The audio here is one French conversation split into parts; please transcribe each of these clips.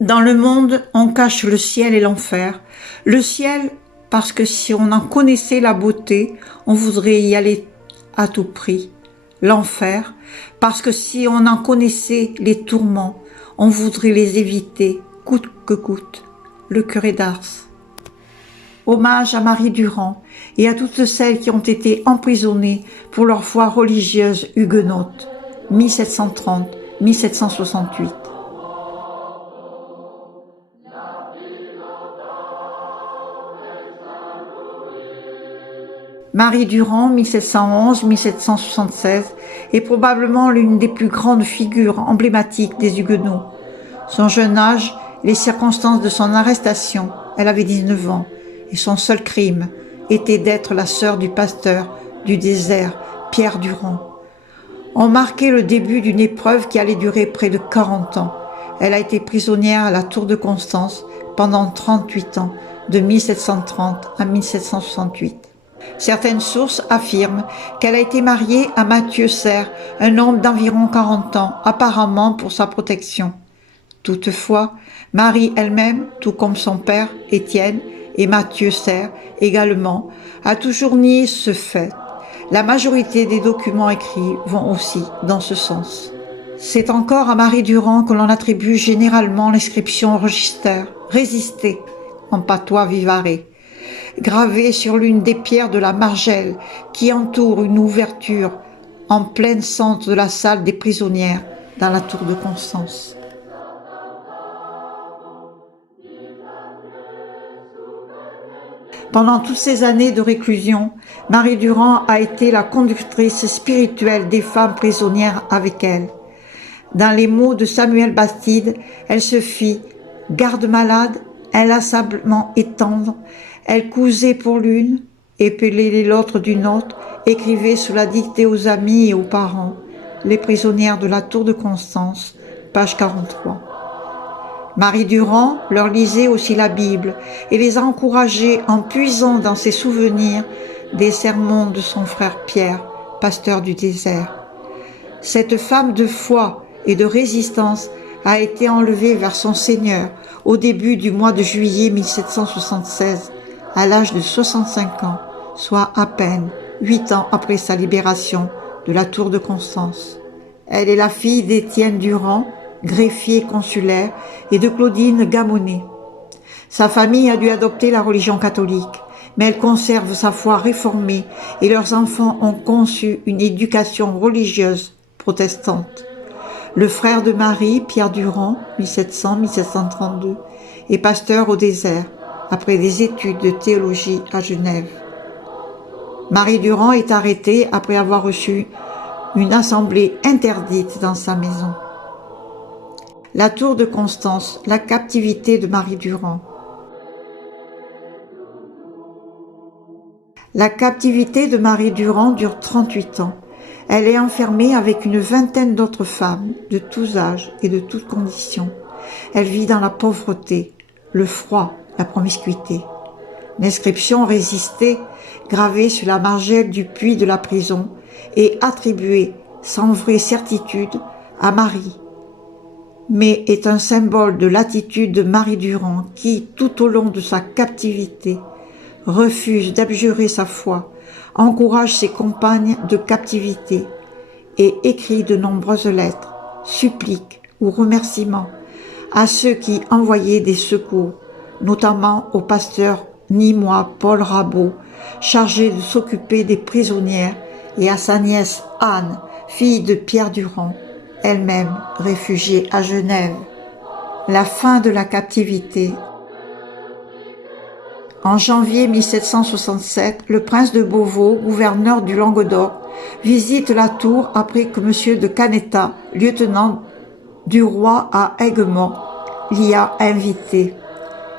Dans le monde, on cache le ciel et l'enfer. Le ciel, parce que si on en connaissait la beauté, on voudrait y aller à tout prix. L'enfer, parce que si on en connaissait les tourments, on voudrait les éviter, coûte que coûte. Le curé d'Ars. Hommage à Marie Durand et à toutes celles qui ont été emprisonnées pour leur foi religieuse huguenote, 1730-1768. Marie Durand, 1711-1776, est probablement l'une des plus grandes figures emblématiques des Huguenots. Son jeune âge et les circonstances de son arrestation, elle avait 19 ans, et son seul crime était d'être la sœur du pasteur du désert, Pierre Durand, ont marqué le début d'une épreuve qui allait durer près de 40 ans. Elle a été prisonnière à la Tour de Constance pendant 38 ans, de 1730 à 1768. Certaines sources affirment qu'elle a été mariée à Mathieu Serre, un homme d'environ 40 ans, apparemment pour sa protection. Toutefois, Marie elle-même, tout comme son père, Étienne, et Mathieu Serre également, a toujours nié ce fait. La majorité des documents écrits vont aussi dans ce sens. C'est encore à Marie Durand que l'on attribue généralement l'inscription register, résister, en patois vivaré, gravée sur l'une des pierres de la margelle qui entoure une ouverture en plein centre de la salle des prisonnières dans la tour de Constance. Pendant toutes ces années de réclusion, Marie Durand a été la conductrice spirituelle des femmes prisonnières avec elle. Dans les mots de Samuel Bastide, elle se fit garde-malade, inlassablement et tendre. Elle cousait pour l'une, épelait l'autre d'une autre, écrivait sous la dictée aux amis et aux parents. Les prisonnières de la tour de Constance, page 43. Marie Durand leur lisait aussi la Bible et les encourageait en puisant dans ses souvenirs des sermons de son frère Pierre, pasteur du désert. Cette femme de foi et de résistance a été enlevée vers son Seigneur au début du mois de juillet 1776, à l'âge de 65 ans, soit à peine 8 ans après sa libération de la tour de Constance. Elle est la fille d'Étienne Durand, greffier consulaire, et de Claudine Gamonnet. Sa famille a dû adopter la religion catholique, mais elle conserve sa foi réformée et leurs enfants ont conçu une éducation religieuse protestante. Le frère de Marie, Pierre Durand, 1700-1732, est pasteur au désert, après des études de théologie à Genève. Marie Durand est arrêtée après avoir reçu une assemblée interdite dans sa maison. La tour de Constance, la captivité de Marie Durand. La captivité de Marie Durand dure 38 ans. Elle est enfermée avec une vingtaine d'autres femmes de tous âges et de toutes conditions. Elle vit dans la pauvreté, le froid, la promiscuité. L'inscription résistée, gravée sur la margelle du puits de la prison, est attribuée, sans vraie certitude, à Marie, mais est un symbole de l'attitude de Marie Durand qui, tout au long de sa captivité, refuse d'abjurer sa foi, encourage ses compagnes de captivité et écrit de nombreuses lettres, suppliques ou remerciements à ceux qui envoyaient des secours, notamment au pasteur nîmois Paul Rabot, chargé de s'occuper des prisonnières, et à sa nièce Anne, fille de Pierre Durand, elle-même réfugiée à Genève. La fin de la captivité. En janvier 1767, le prince de Beauvau, gouverneur du Languedoc, visite la tour après que M. de Canetta, lieutenant du roi à Aiguemont, l'y a invité.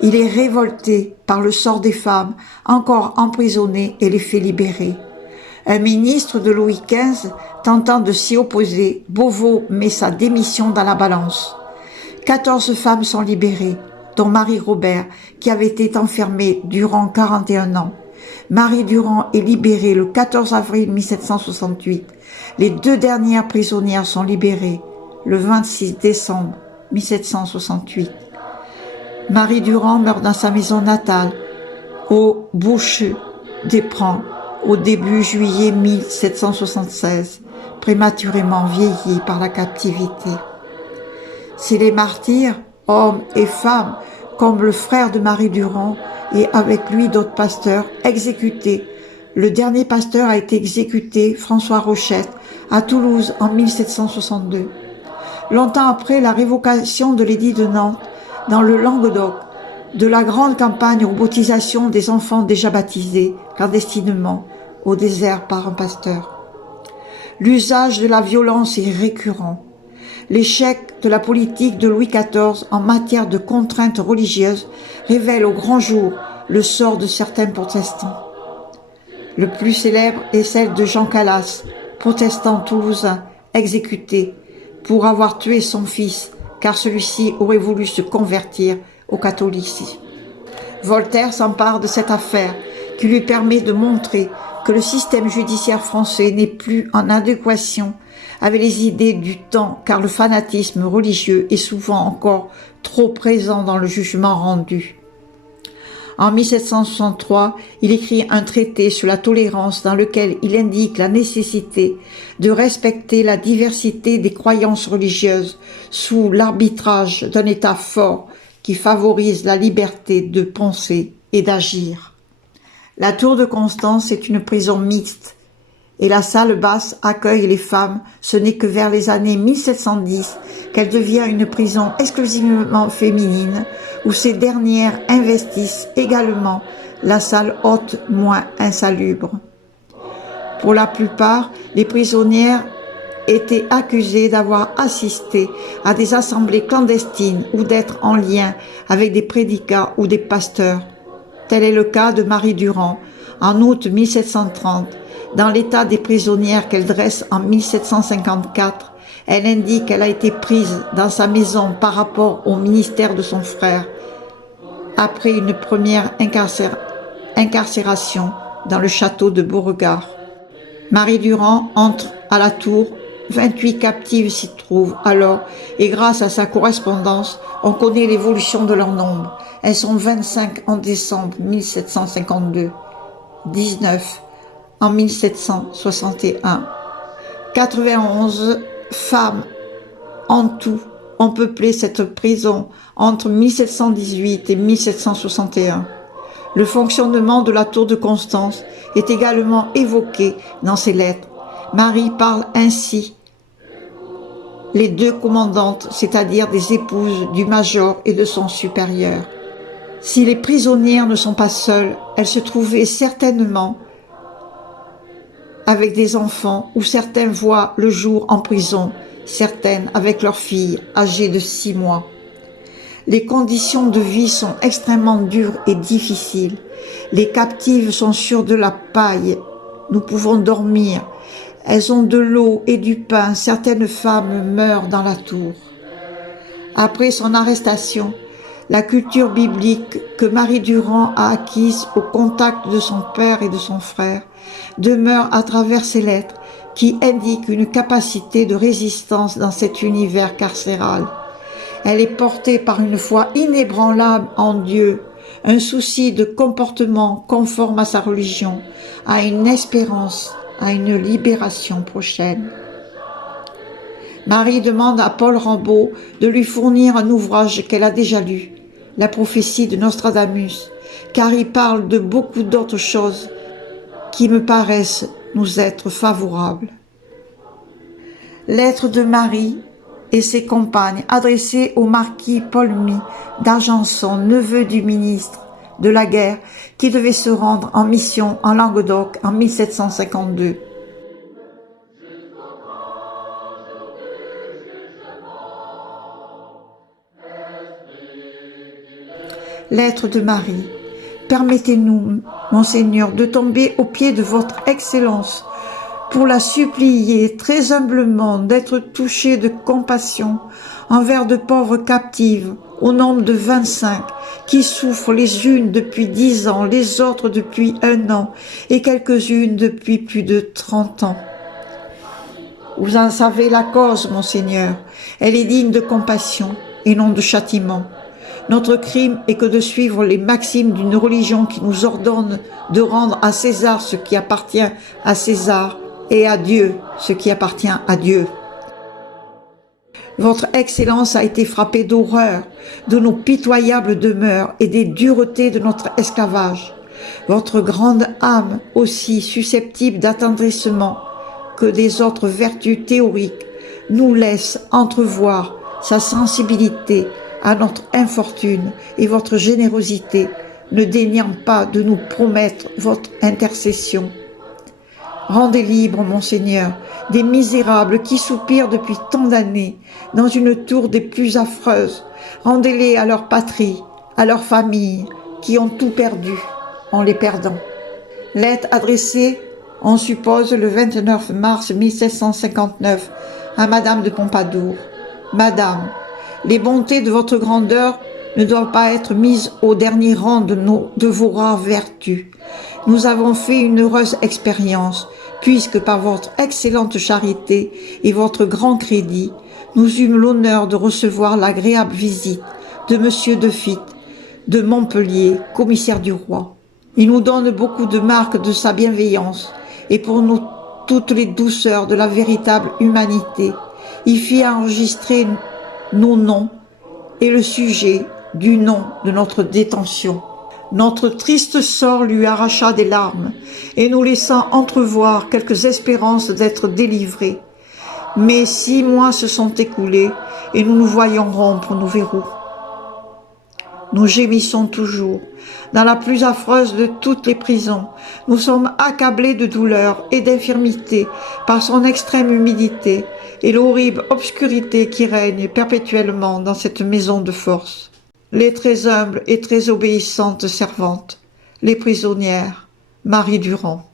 Il est révolté par le sort des femmes encore emprisonnées et les fait libérer. Un ministre de Louis XV tentant de s'y opposer, Beauvau met sa démission dans la balance. 14 femmes sont libérées, dont Marie Robert, qui avait été enfermée durant 41 ans. Marie Durand est libérée le 14 avril 1768. Les 2 dernières prisonnières sont libérées le 26 décembre 1768. Marie Durand meurt dans sa maison natale, au Bouches d'Éperon, au début juillet 1776, prématurément vieillie par la captivité. Si les martyrs, hommes et femmes, comme le frère de Marie Durand et avec lui d'autres pasteurs, exécutés. Le dernier pasteur a été exécuté, François Rochette, à Toulouse en 1762. Longtemps après la révocation de l'édit de Nantes, dans le Languedoc, de la grande campagne robotisation des enfants déjà baptisés clandestinement au désert par un pasteur. L'usage de la violence est récurrent. L'échec de la politique de Louis XIV en matière de contraintes religieuses révèle au grand jour le sort de certains protestants. Le plus célèbre est celle de Jean Calas, protestant toulousain, exécuté pour avoir tué son fils, car celui-ci aurait voulu se convertir au catholicisme. Voltaire s'empare de cette affaire qui lui permet de montrer que le système judiciaire français n'est plus en adéquation avec les idées du temps, car le fanatisme religieux est souvent encore trop présent dans le jugement rendu. En 1763, il écrit un traité sur la tolérance dans lequel il indique la nécessité de respecter la diversité des croyances religieuses sous l'arbitrage d'un État fort qui favorise la liberté de penser et d'agir. La Tour de Constance est une prison mixte et la salle basse accueille les femmes. Ce n'est que vers les années 1710 qu'elle devient une prison exclusivement féminine où ces dernières investissent également la salle haute moins insalubre. Pour la plupart, les prisonnières étaient accusées d'avoir assisté à des assemblées clandestines ou d'être en lien avec des prédicats ou des pasteurs. Tel est le cas de Marie Durand, en août 1730. Dans l'état des prisonnières qu'elle dresse en 1754, elle indique qu'elle a été prise dans sa maison par rapport au ministère de son frère, après une première incarcération dans le château de Beauregard. Marie Durand entre à la tour, 28 captives s'y trouvent alors, et grâce à sa correspondance, on connaît l'évolution de leur nombre. Elles sont 25 en décembre 1752, 19 en 1761. 91 femmes en tout ont peuplé cette prison entre 1718 et 1761. Le fonctionnement de la tour de Constance est également évoqué dans ses lettres. Marie parle ainsi les deux commandantes, c'est-à-dire des épouses du major et de son supérieur. Si les prisonnières ne sont pas seules, elles se trouvaient certainement avec des enfants, ou certains voient le jour en prison, certaines avec leurs filles âgées de 6 mois. Les conditions de vie sont extrêmement dures et difficiles. Les captives sont sur de la paille. Nous pouvons dormir. Elles ont de l'eau et du pain. Certaines femmes meurent dans la tour. Après son arrestation, la culture biblique que Marie Durand a acquise au contact de son père et de son frère demeure à travers ses lettres qui indiquent une capacité de résistance dans cet univers carcéral. Elle est portée par une foi inébranlable en Dieu, un souci de comportement conforme à sa religion, à une espérance, à une libération prochaine. Marie demande à Paul Rambaud de lui fournir un ouvrage qu'elle a déjà lu, La prophétie de Nostradamus, car il parle de beaucoup d'autres choses qui me paraissent nous être favorables. Lettre de Marie et ses compagnes adressées au marquis Paulmy d'Argenson, neveu du ministre de la guerre, qui devait se rendre en mission en Languedoc en 1752. Lettre de Marie. Permettez-nous, Monseigneur, de tomber aux pieds de votre Excellence pour la supplier très humblement d'être touchée de compassion envers de pauvres captives, au nombre de 25, qui souffrent les unes depuis 10 ans, les autres depuis 1 an et quelques-unes depuis plus de 30 ans. Vous en savez la cause, Monseigneur. Elle est digne de compassion et non de châtiment. Notre crime est que de suivre les maximes d'une religion qui nous ordonne de rendre à César ce qui appartient à César et à Dieu ce qui appartient à Dieu. Votre Excellence a été frappée d'horreur de nos pitoyables demeures et des duretés de notre esclavage. Votre grande âme, aussi susceptible d'attendrissement que des autres vertus théoriques, nous laisse entrevoir sa sensibilité à notre infortune et votre générosité, ne daignant pas de nous promettre votre intercession. Rendez libre, mon Seigneur, des misérables qui soupirent depuis tant d'années dans une tour des plus affreuses. Rendez-les à leur patrie, à leurs familles, qui ont tout perdu en les perdant. Lettre adressée, on suppose, le 29 mars 1759 à Madame de Pompadour. Madame, les bontés de votre grandeur ne doivent pas être mises au dernier rang de vos rares vertus. Nous avons fait une heureuse expérience, puisque par votre excellente charité et votre grand crédit, nous eûmes l'honneur de recevoir l'agréable visite de Monsieur de Fitte, de Montpellier, commissaire du roi. Il nous donne beaucoup de marques de sa bienveillance, et pour nous toutes les douceurs de la véritable humanité. Il fit enregistrer nos noms et le sujet du nom de notre détention. Notre triste sort lui arracha des larmes et nous laissa entrevoir quelques espérances d'être délivrés. Mais 6 mois se sont écoulés et nous nous voyons rompre nos verrous. Nous gémissons toujours. Dans la plus affreuse de toutes les prisons, nous sommes accablés de douleur et d'infirmité par son extrême humidité et l'horrible obscurité qui règne perpétuellement dans cette maison de force. Les très humbles et très obéissantes servantes, les prisonnières, Marie Durand.